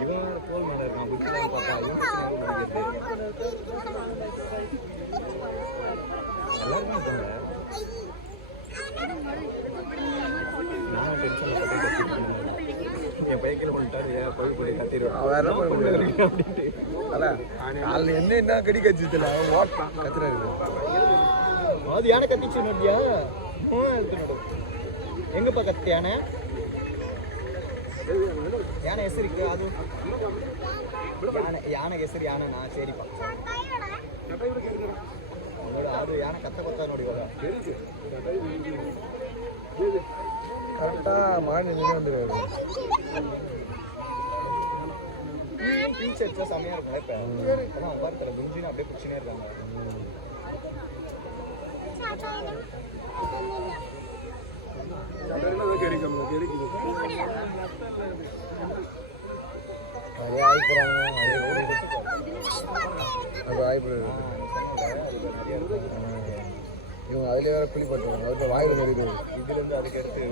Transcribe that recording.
இவன் போல் மேலே இருக்கான் குச்சிலாம் பார்த்தா இவன் எல்லாருமே போங்க நான் டென்ஷனில் என் பைக்கில் பண்ணிட்டாரு போய் போய் கத்திடுவேன் அப்படின்ட்டு அதான் அதில் என்ன கடி கச்சித்துல அவன் ஓட்டான் கத்துறாரு அது யானை கத்திச்சு நோட்டியா எங்கப்பா கத்து யானை யானை ಹೆಸರಿಗೆ ಅದು ಯಾನೆ ಹೆಸರು ಯಾನನಾ சரிப்பா ಅದು ಯಾನೆ ಕತ್ತ ಕೊತ್ತ ನೋಡಿ ಇವಾಗ கரெக்டா மாடி நின்று வந்துருக்காரு பீச் எடுத்தா செமையா இருக்கும்ல இப்போ அதான் பார்க்கல குஞ்சின்னு அப்படியே பிடிச்சினே இருக்காங்க இவங்க அதுல வேற குளிப்பட்டுவாங்க அதுக்கு வாயில் வருது இதுல இருந்து அதுக்கு எடுத்து